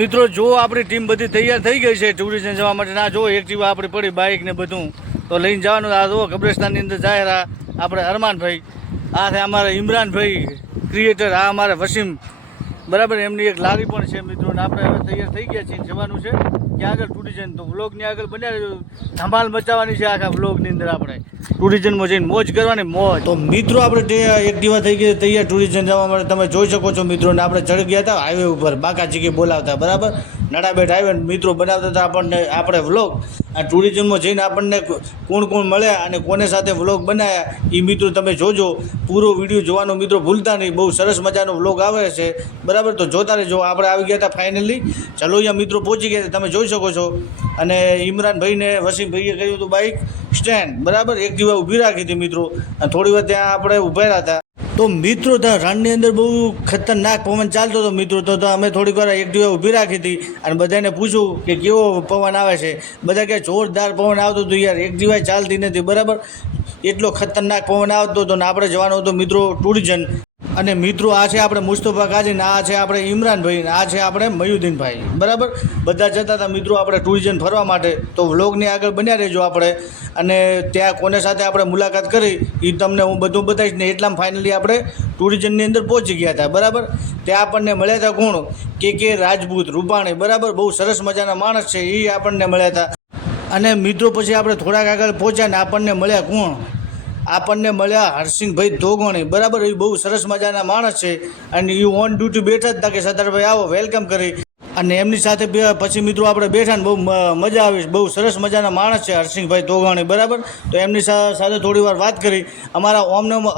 મિત્રો જો આપણી ટીમ બધી તૈયાર થઈ ગઈ છે ટુરિઝમ જવા માટે. ના જો એક્ટિવા આપણી પડી બાઇક ને બધું તો લઈને જવાનું. આ જો કબ્રસ્તાનની અંદર જાય આપણે અરમાનભાઈ, આ છે અમારા ઇમરાનભાઈ ક્રિએટર, આ અમારા વસીમ બરાબર, એમની એક લારી પણ છે મિત્રો. ને આપણે હવે તૈયાર થઈ ગયા છીએ, જવાનું છે ત્યાં આગળ ટુરિઝમ. તો વ્લોગની આગળ બન્યા ધમાલ મચાવવાની છે આખા વ્લોગની અંદર. આપણે ટુરિઝમમાં જઈને મોજ કરવાની મોજ. તો મિત્રો આપણે એક્ટિવા થઈ ગઈ તૈયાર ટુરિઝમ જવા માટે. તમે જોઈ શકો છો મિત્રો. ને આપણે ચડી ગયા હતા હાઈવે ઉપર, બાકાચીકી બોલાવતા બરાબર, નડાબેટ હાઈવે મિત્રો બનાવતા હતા આપણને આપણે વ્લોગ. આ ટુરિઝમમાં જઈને આપણને કોણ કોણ મળ્યા અને કોને સાથે વ્લોગ બનાવ્યા એ મિત્રો તમે જોજો. પૂરો વિડીયો જોવાનો મિત્રો ભૂલતા નહીં, બહુ સરસ મજાનો વ્લોગ આવે છે બરાબર. તો જોતા રહેજો. આપણે આવી ગયા હતા ફાઇનલી ચલોયા મિત્રો, પહોંચી ગયા તમે જોઈ શકો છો. અને ઇમરાનભાઈને વસીમભાઈએ કહ્યું હતું બાઇક સ્ટેન્ડ બરાબર, એક્ટિવા ઊભી રાખી હતી મિત્રો. થોડી વાર ત્યાં આપણે ઊભા રહ્યા હતા. તો મિત્રો ત્યાં રણની અંદર બહુ ખતરનાક પવન ચાલતો હતો મિત્રો. તો અમે થોડીક વાર એક્ટિવા ઊભી રાખી હતી અને બધાને પૂછ્યું કે કેવો પવન આવે છે. બધા કે જોરદાર પવન આવતો હતો યાર, એક્ટિવા ચાલતી નથી બરાબર, એટલો ખતરનાક પવન આવતો હતો. ને આપણે જવાનું હતું મિત્રો ટુરિઝમ. અને મિત્રો આ છે આપણે મુસ્તફા કાજી, ને આ છે આપણે ઇમરાનભાઈ, ને આ છે આપણે મયુદ્દીનભાઈ બરાબર. બધા જતા હતા મિત્રો આપણે ટુરિઝમ ફરવા માટે. તો વ્લોગની આગળ બન્યા રહેજો આપણે. અને ત્યાં કોને સાથે આપણે મુલાકાત કરી એ તમને હું બધું બતાવીશ. ને એટલામાં ફાઇનલી આપણે ટુરિઝમની અંદર પહોંચી ગયા હતા બરાબર. ત્યાં આપણને મળ્યા હતા કોણ, કે રાજપૂત રૂપાણી બરાબર, બહુ સરસ મજાના માણસ છે એ આપણને મળ્યા હતા. અને મિત્રો પછી આપણે થોડાક આગળ પહોંચ્યા ને આપણને મળ્યા કોણ, આપણને મળ્યા હરસિંહભાઈ ધોગણી બરાબર. એ બહુ સરસ મજાના માણસ છે અને એ ઓન ડ્યુટી બેઠા જ હતા કે સરદારભાઈ આવો વેલકમ કરી. અને એમની સાથે પછી મિત્રો આપણે બેઠા ને બહુ મજા આવી. બહુ સરસ મજાના માણસ છે હરસિંહભાઈ ધોગણી બરાબર. તો એમની સાથે થોડી વાર વાત કરી. અમારા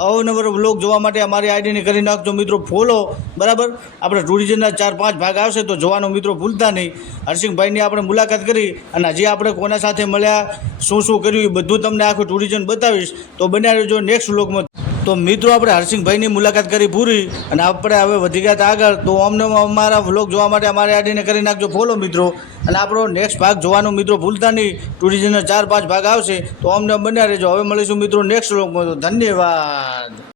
અવનવર વ્લોગ જોવા માટે અમારી આઈડીને કરી નાખજો મિત્રો ફોલો બરાબર. આપણે ટુરિઝમના 4-5 ભાગ આવશે તો જોવાનું મિત્રો ભૂલતા નહીં. હરસિંહભાઈની આપણે મુલાકાત કરી અને હજી આપણે કોના સાથે મળ્યા, શું કર્યું એ બધું તમને આખું ટુરિઝમ બતાવીશ. તો બન્યા રહેજો નેક્સ્ટ વ્લોગમાં. તો મિત્રો આપણે હરસિંહભાઈની મુલાકાત કરી પૂરી અને આપણે હવે વધી ગયા આગળ. તો અમને અમારા વ્લોગ જોવા માટે અમારી આઈડીને કરી નાખજો ફોલો મિત્રો. અને આપણો નેક્સ્ટ ભાગ જોવાનું મિત્રો ભૂલતા નહીં. ટુરિઝમના 4-5 ભાગ આવશે તો અમને બન્યા રહેજો. હવે મળીશું મિત્રો નેક્સ્ટ વ્લોગમાં. તો ધન્યવાદ.